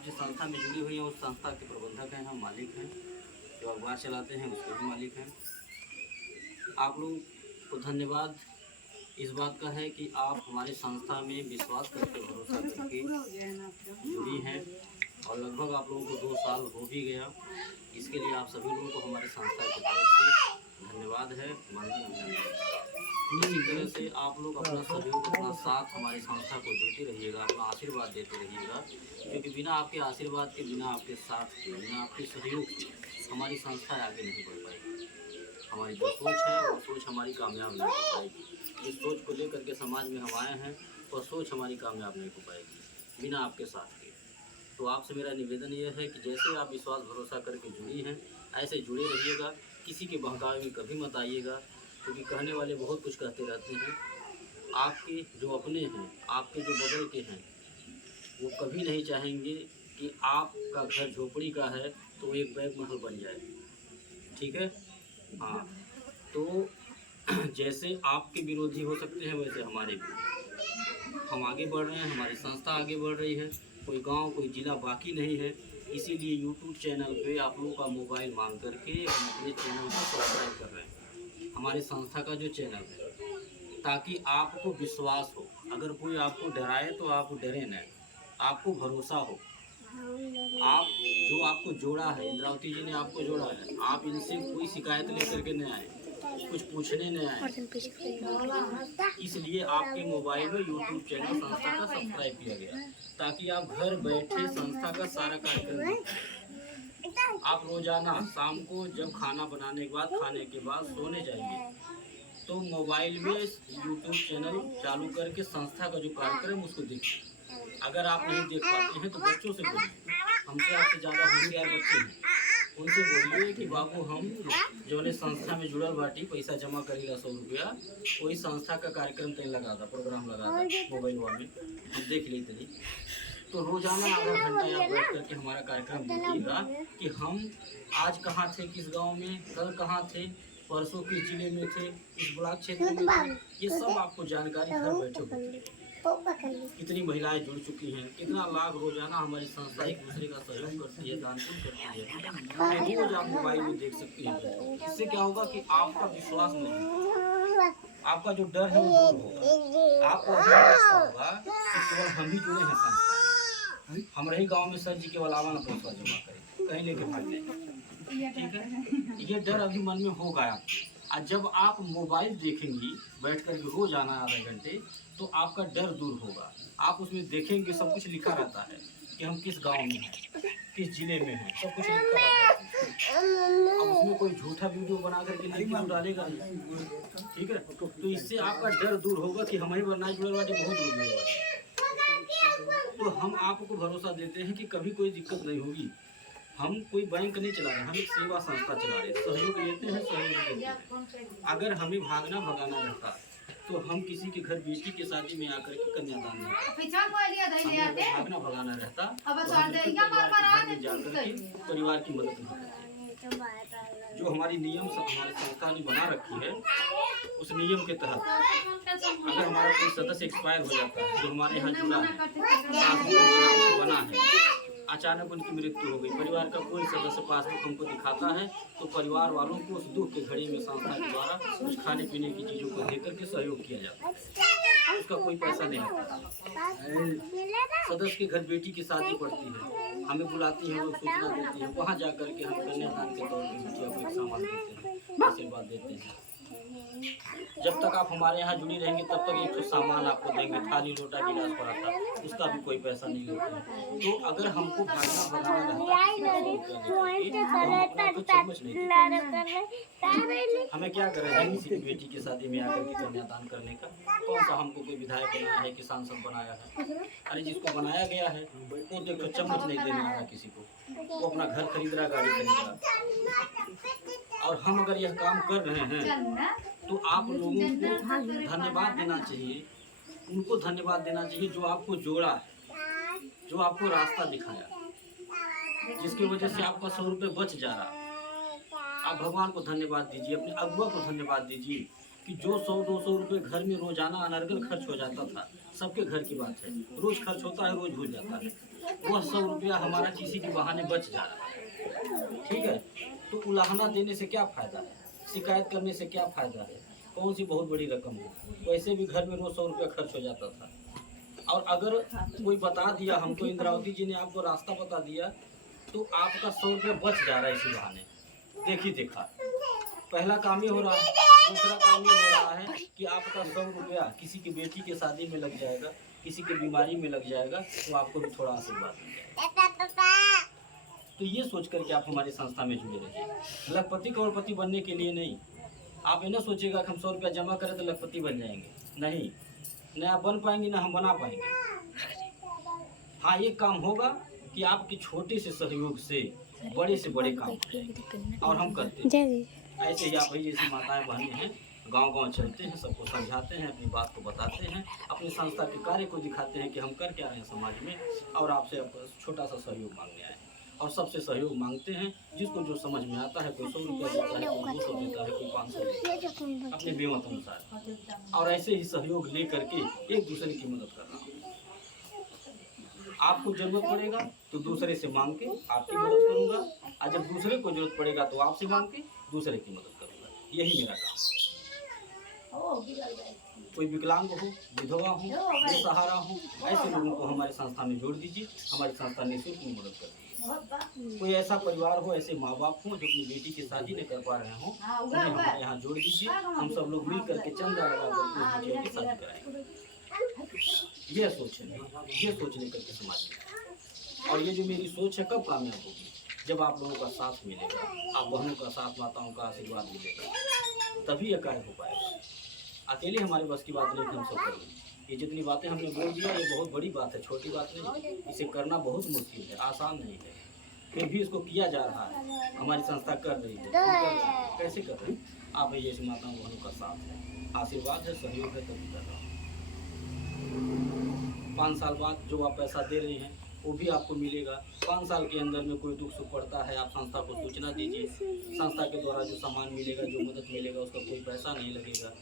आप जिस संस्था में जुड़ी हुई हैं उस संस्था के प्रबंधक हैं, हम मालिक हैं, जो अखबार चलाते हैं उसके भी मालिक हैं। आप लोगों को धन्यवाद इस बात का है कि आप हमारी संस्था में विश्वास करके, भरोसा करके जुड़ी हैं और लगभग आप लोगों को 2 साल हो भी गया। इसके लिए आप सभी लोगों को हमारी संस्था की तरफ से धन्यवाद है, इसी तरह से आप लोग अपना सहयोग, अपना साथ हमारी संस्था को देते रहिएगा, अपना आशीर्वाद देते रहिएगा, क्योंकि बिना आपके आशीर्वाद के, बिना आपके साथ के, बिना आपके सहयोग के हमारी संस्था आगे नहीं बढ़ पाएगी। हमारी जो सोच है वो सोच हमारी कामयाब नहीं हो पाएगी। जिस सोच को लेकर के समाज में हम आए हैं वह सोच हमारी कामयाब नहीं हो पाएगी बिना आपके साथ के। तो आपसे मेरा निवेदन ये है कि जैसे आप विश्वास भरोसा करके जुड़ी हैं, ऐसे जुड़े रहिएगा। किसी के बहकावे में कभी मत आइएगा, क्योंकि कहने वाले बहुत कुछ कहते रहते हैं। आपके जो अपने हैं, आपके जो बगल के हैं, वो कभी नहीं चाहेंगे कि आपका घर झोपड़ी का है तो एक बैग महल बन जाए। ठीक है? हाँ, तो जैसे आपके विरोधी हो सकते हैं वैसे हमारे भी। हम आगे बढ़ रहे हैं, हमारी संस्था आगे बढ़ रही है, कोई गांव, कोई ज़िला बाकी नहीं है। इसीलिए यूट्यूब चैनल पे आप लोगों का मोबाइल मांग करके हम अपने चैनल को सब्सक्राइब कर रहे हैं, हमारी संस्था का जो चैनल है, ताकि आपको विश्वास हो। अगर कोई आपको डराए तो आप डरे न, आपको भरोसा हो। आप जो आपको जोड़ा है, इंद्रावती जी ने आपको जोड़ा है, आप इनसे कोई शिकायत लेकर के न आए, कुछ पूछने न आए। इसलिए आपके मोबाइल में यूट्यूब चैनल संस्था का सब्सक्राइब किया गया, ताकि आप घर बैठे संस्था का सारा कार्यक्रम देखें। आप रोजाना शाम को जब खाना बनाने के बाद, खाने के बाद सोने जाइए तो मोबाइल में यूट्यूब चैनल चालू करके संस्था का जो कार्यक्रम उसको देखिए। अगर आप नहीं देख पाते हैं तो बच्चों से बोलिए, हमसे आपसे ज़्यादा होशियार बच्चे हैं, उनसे बोलिए कि बाबू हम जो ने संस्था में जुड़ल बाटी, पैसा जमा करेगा 100 रुपया, वही संस्था का कार्यक्रम कहीं लगा था, प्रोग्राम लगा था मोबाइल में, हम देख लेते नहीं। तो रोजाना आधा घंटा आप बैठ करके हमारा कार्यक्रम देखिएगा कि हम आज कहाँ थे, किस गांव में, कल कहाँ थे, परसों किस जिले में थे, इस ब्लॉक क्षेत्र में थे। ये सब आपको जानकारी घर बैठे होती है। कितनी महिलाएं जुड़ चुकी हैं, कितना लाभ रोजाना हमारी संस्था एक दूसरे का सहयोग करती है, दान पुण्य करती है, रोज आप मोबाइल में देख सकती हैं। इससे क्या होगा कि आपका विश्वास नहीं, आपका जो डर है वो दूर होगा। आपको होगा कि केवल हम ही जुड़े हैं संस्था, हमारे ही गाँव में सर जी केवल आवा ना पैसा जमा करें, कहीं लेके भाग जाए। ठीक है? ये डर अभी मन में होगा आपको। और जब आप मोबाइल देखेंगी बैठ कर के रोजाना आधे घंटे, तो आपका डर दूर होगा। आप उसमें देखेंगे सब कुछ लिखा रहता है कि हम किस गांव में हैं, किस जिले में हैं, सब कुछ लिखा रहता है। अब उसमें कोई झूठा वीडियो बना करके लिंक डालेगा नहीं। ठीक है? तो इससे आपका डर दूर होगा कि हमारी वरना जुड़े वाले बहुत दूर होगा। तो हम आपको भरोसा देते हैं कि कभी कोई दिक्कत नहीं होगी। हम कोई बैंक नहीं चला रहे, हम एक सेवा संस्था चला रहे, सहयोग लेते हैं, सहयोग देते हैं। अगर हमें भागना भगाना रहता तो हम किसी के घर बेटी के शादी में आकर के कन्यादान नहीं करते। भागना भगाना रहता तो परिवार की मदद नहीं करते। जो हमारी नियम हमारी संस्था ने बना रखी है, उस नियम के तहत अगर हमारा कोई सदस्य एक्सपायर हो जाता है, जो हमारे यहाँ जुड़ा है, बना है, अचानक उनकी मृत्यु हो गई, परिवार का कोई सदस्य पासबुक हमको दिखाता है, तो परिवार वालों को उस दुख के घड़ी में संस्था के द्वारा कुछ खाने पीने की चीज़ों को देकर के सहयोग किया जाता है। उसका कोई पैसा नहीं लगता। सदस्य के घर बेटी की शादी पड़ती है, हमें बुलाती है, वो सूचना देती है, वहाँ जा करके हम कन्यादान के तौर पर बिटिया को एक सामान देते हैं, आशीर्वाद देते हैं। जब तक आप हमारे यहाँ जुड़ी रहेंगे तब तक एक तो सामान आपको देंगे, थाली लोटा गिलास पराठा, उसका भी कोई पैसा नहीं लेते। तो अगर हमको भागना भगाना रहता तो चम्मच नहीं देते। हमें क्या करें हम किसी की बेटी की शादी में आकर के कन्यादान करने का? कौन सा हमको कोई विधायक बनाया है कि सांसद बनाया है? अरे जिसको बनाया गया है वो देखो चम्मच नहीं देने आया किसी को, वो अपना घर खरीद रहा, गाड़ी खरीद रहा। और हम अगर यह काम कर रहे हैं तो आप लोगों को धन्यवाद देना चाहिए, उनको धन्यवाद देना चाहिए जो आपको जोड़ा है, जो आपको रास्ता दिखाया, जिसकी वजह से आपका 100 रुपये बच जा रहा। आप भगवान को धन्यवाद दीजिए, अपने अगुआ को धन्यवाद दीजिए कि जो 100-200 रुपये घर में रोजाना अनर्गल खर्च हो जाता था, सबके घर की बात है, रोज खर्च होता है, रोज भूल जाता है, वह 100 रुपया हमारा किसी के बहाने बच जा रहा है। ठीक है, तो उलाहना देने से क्या फायदा है, शिकायत करने से क्या फायदा है, कौन सी बहुत बड़ी रकम है। वैसे भी घर में रोज 100 रुपया खर्च हो जाता था, और अगर कोई बता दिया हमको, इंद्रावती जी ने आपको रास्ता बता दिया, तो आपका 100 रुपया बच जा रहा है इसी बहाने। देखी देखा पहला काम ये हो रहा है, दूसरा काम ये हो रहा है कि आपका 100 रुपया किसी की बेटी के शादी में लग जाएगा, किसी की बीमारी में लग जाएगा, तो आपको भी थोड़ा आशीर्वाद मिल जाएगा। तो ये सोच करके आप हमारी संस्था में जुड़े रहिए। लखपति करोड़पति बनने के लिए नहीं। आप ये ना सोचिएगा कि हम 100 रुपया जमा करें तो लखपति बन जाएंगे, नहीं, न आप बन पाएंगे ना हम बना पाएंगे। हाँ, ये काम होगा कि आपके छोटे से सहयोग से बड़े काम करेंगे, और हम करते हैं। ऐसे ही आप ही जैसी माताएं बहनें हैं, गांव-गांव चलते हैं, सबको समझाते हैं, अपनी बात को बताते हैं, अपनी संस्था के कार्य को दिखाते हैं कि हम कर क्या रहे हैं समाज में, और आपसे छोटा सा सहयोग मांगने आए। और सबसे सहयोग मांगते हैं, जिसको जो समझ में आता है, कोई 100 रुपया देता है, कोई 200 देता है, कोई 500 देता है, अपने बेमत अनुसार। और ऐसे ही सहयोग ले करके एक दूसरे की मदद करना। आपको जरूरत पड़ेगा तो दूसरे से मांग के आपकी मदद करूंगा, और जब दूसरे को जरूरत पड़ेगा तो आपसे मांग के दूसरे की मदद करूंगा। यही मेरा काम। कोई विकलांग हो, विधवा हो, बेसहारा हो, ऐसे लोगों को हमारी संस्था में जोड़ दीजिए। हमारी संस्था निःशुल्क की मदद करती है। कोई ऐसा परिवार हो, ऐसे माँ बाप हो जो अपनी बेटी की शादी नहीं कर पा रहे हो, उन्हें हमारे यहाँ जोड़ दीजिए। हम सब लोग मिल करके चंदा लगा करके बेटियों की शादी कराएंगे। ये सोच है, ये सोच लेकर के समाज में। और ये जो मेरी सोच है कब कामयाब होगी, जब आप लोगों का साथ मिलेगा, आप बहनों का साथ, माताओं का आशीर्वाद मिलेगा, तभी यह कार्य हो पाएगा। अकेले हमारे बस की बात नहीं कि हम सब करेंगे। ये जितनी बातें हमने बोल दिया, ये बहुत बड़ी बात है, छोटी बात नहीं। इसे करना बहुत मुश्किल है, आसान नहीं है, फिर भी इसको किया जा रहा है। हमारी संस्था कर रही है, कैसे कर रही है? आप ही जैसे माताओं बहनों का साथ है, आशीर्वाद है, सहयोग है, तभी कर रहा हूँ। 5 साल बाद जो आप पैसा दे रहे हैं वो भी आपको मिलेगा। 5 साल के अंदर में कोई दुख सुख पड़ता है, आप संस्था को सूचना दीजिए। संस्था के द्वारा जो सामान मिलेगा, जो मदद मिलेगा, उसका कोई पैसा नहीं लगेगा।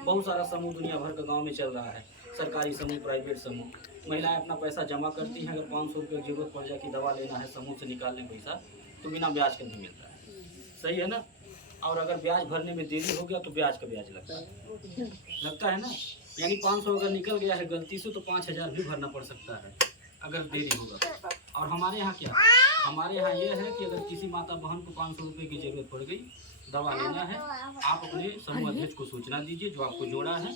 बहुत सारा समूह दुनिया भर का गांव में चल रहा है, सरकारी समूह, प्राइवेट समूह। महिलाएं अपना पैसा जमा करती हैं, अगर 500 रुपये की जरूरत पड़ जाए कि दवा लेना है, समूह से निकालने पैसा, तो बिना ब्याज के नहीं मिलता है। सही है ना? और अगर ब्याज भरने में देरी हो गया तो ब्याज का ब्याज लगता है ना। यानी 500 अगर निकल गया है गलती से तो 5000 भी भरना पड़ सकता है अगर देरी होगा। और हमारे यहाँ क्या, हमारे यहाँ ये है कि अगर किसी माता बहन को 500 रुपये की जरूरत पड़ गई, दवा लेना है, आप अपने समूह अध्यक्ष को सूचना दीजिए जो आपको जोड़ा है,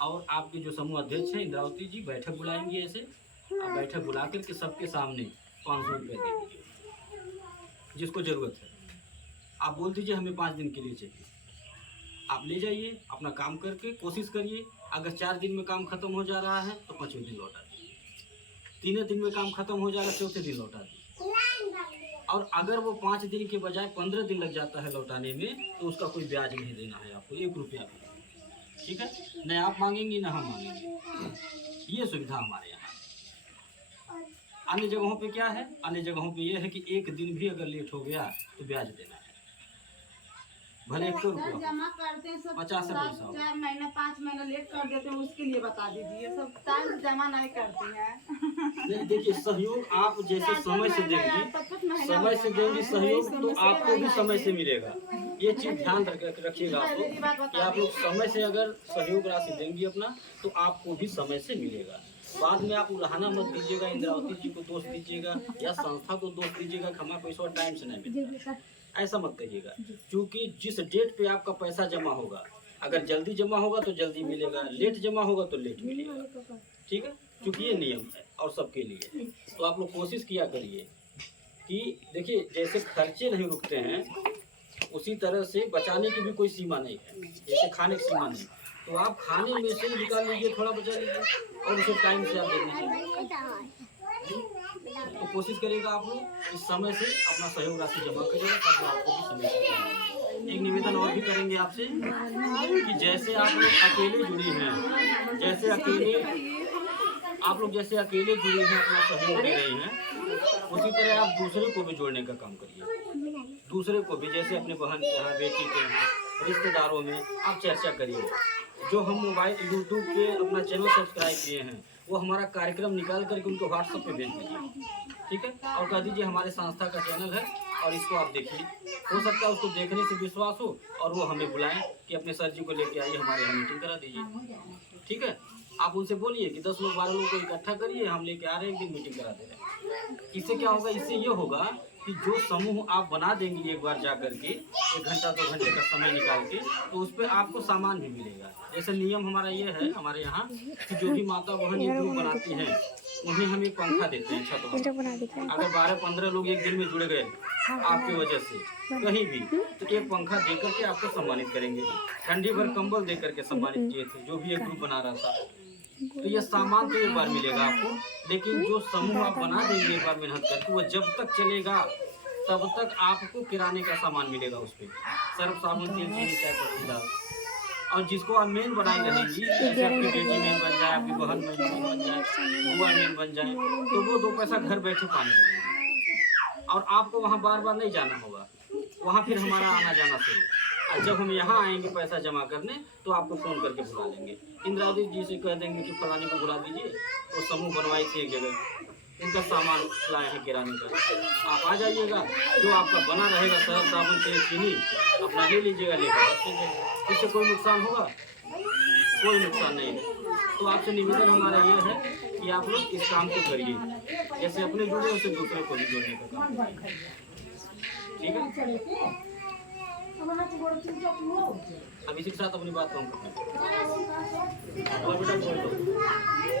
और आपके जो समूह अध्यक्ष हैं इंद्रावती जी बैठक बुलाएंगे। ऐसे आप बैठक बुला करके सबके सामने 500 रुपये दे दीजिए जिसको जरूरत है। आप बोल दीजिए हमें 5 दिन के लिए चाहिए, आप ले जाइए, अपना काम करके कोशिश करिए। अगर 4 दिन में काम खत्म हो जा रहा है तो 5वें दिन लौटा दीजिए, 3 दिन में काम खत्म हो जा रहा है 4थे दिन लौटा दीजिए। और अगर वो 5 दिन के बजाय 15 दिन लग जाता है लौटाने में, तो उसका कोई ब्याज नहीं देना है आपको, 1 रुपया भी। ठीक है, न आप मांगेंगे न हम मांगेंगे। ये सुविधा हमारे यहाँ। अन्य जगहों पे क्या है, अन्य जगहों पे ये है कि 1 दिन भी अगर लेट हो गया तो ब्याज देना है, भले 1 रुपया जमा करते हैं सब 50 पैसा 4 महीना 5 महीना लेट कर देते हैं, उसके लिए बता दीजिए। सब टाइम जमा नहीं करती हैं। नहीं, देखिए सहयोग आप जैसे समय से देंगी सहयोग, तो आपको भी समय से मिलेगा। ये चीज ध्यान रखिएगा आप कि आप लोग समय से अगर सहयोग राशि देंगी अपना, तो आपको भी समय से मिलेगा। बाद में आप उलाहना मत दीजिएगा, इंद्रावती जी को दोष दीजिएगा या संस्था को दोष दीजिएगा कि हमारा पैसा टाइम से नहीं मिलता, ऐसा मत कहिएगा। क्योंकि जिस डेट पे आपका पैसा जमा होगा, अगर जल्दी जमा होगा तो जल्दी मिलेगा, लेट जमा होगा तो लेट मिलेगा। ठीक है, क्योंकि ये नियम है और सबके लिए। तो आप लोग कोशिश किया करिए कि देखिए जैसे खर्चे नहीं रुकते हैं, उसी तरह से बचाने की भी कोई सीमा नहीं है। जैसे खाने की सीमा नहीं, तो आप खाने में से निकाल लीजिए, थोड़ा बचा लीजिए और उसे टाइम से आप दे दीजिए। तो कोशिश करिएगा आप लोग इस समय से अपना सहयोग राशि जमा करिएगा, तब आपको भी समय से। एक निवेदन और भी करेंगे आपसे कि जैसे आप लोग अकेले जुड़ी हैं, जैसे अकेले जुड़ी हैं, अपना सहयोग दे रही हैं, उसी तरह आप दूसरे को भी जोड़ने का काम करिए। दूसरे को भी, जैसे अपने बहन के यहाँ, बेटी के यहाँ, रिश्तेदारों में आप चर्चा करिए। जो हम मोबाइल यूट्यूब पे अपना चैनल सब्सक्राइब किए हैं वो हमारा कार्यक्रम निकाल करके उनको व्हाट्सएप पे भेज दीजिए, ठीक है। और कह दीजिए हमारे संस्था का चैनल है और इसको आप देखिए। हो सकता है उसको देखने से विश्वास हो और वो हमें बुलाएं कि अपने सर जी को लेके आइए, हमारे यहाँ मीटिंग करा दीजिए, ठीक है। आप उनसे बोलिए कि 10 लोग 12 लोग को इकट्ठा करिए, हम लेके आ रहे हैं, एक दिन मीटिंग करा दे रहे हैं। इससे क्या होगा, इससे ये होगा कि जो समूह आप बना देंगे एक बार जा करके 1 घंटा 2 घंटे का समय निकाल के, तो उस पर आपको सामान भी मिलेगा। जैसे नियम हमारा ये है हमारे यहाँ कि जो भी माता बहन ये ग्रुप बनाती हैं उन्हें हम एक पंखा देते हैं छत पर। अगर 12-15 लोग एक दिन में जुड़ गए आपकी वजह से कहीं भी, तो एक पंखा दे करके आपको सम्मानित करेंगे। ठंडी भर कंबल दे करके सम्मानित किए थे जो भी एक ग्रुप बना रहा था। तो ये सामान तो एक बार मिलेगा आपको, लेकिन जो समूह आप बना देंगे एक बार मेहनत करके, वो जब तक चलेगा तब तक आपको किराने का सामान मिलेगा। उस पर सर्फ साबुन तेल चीनी चाय पत्ती दाल। और जिसको आप मेन बनाई रहेंगी, जैसे आपकी बेटी मेन बन जाए, आपकी बहन मेन बन जाए, बुआ मेन बन जाए, तो वो 2 पैसा घर बैठे पाने लगेंगे और आपको वहाँ बार बार नहीं जाना होगा। वहाँ फिर हमारा आना जाना शुरू। और जब हम यहाँ आएंगे पैसा जमा करने तो आपको फ़ोन करके बुला लेंगे। इंद्रावती जी से कह देंगे कि फलाने को बुला दीजिए, वो समूह बनवाई थी एक जगह, उनका सामान लाए हैं किराने का, आप आ जाइएगा। जो आपका बना रहेगा सर्फ साबुन तेल चीनी अपना ले लीजिएगा, लेकर इससे कोई नुकसान होगा? कोई नुकसान नहीं है। तो आपसे निवेदन हमारा ये है कि आप लोग इस काम को करिए, जैसे अपने जुड़े उससे दूसरे को भी जोड़ने का काम करिए, ठीक है। अब इसी के साथ अपनी बात कम करते हैं।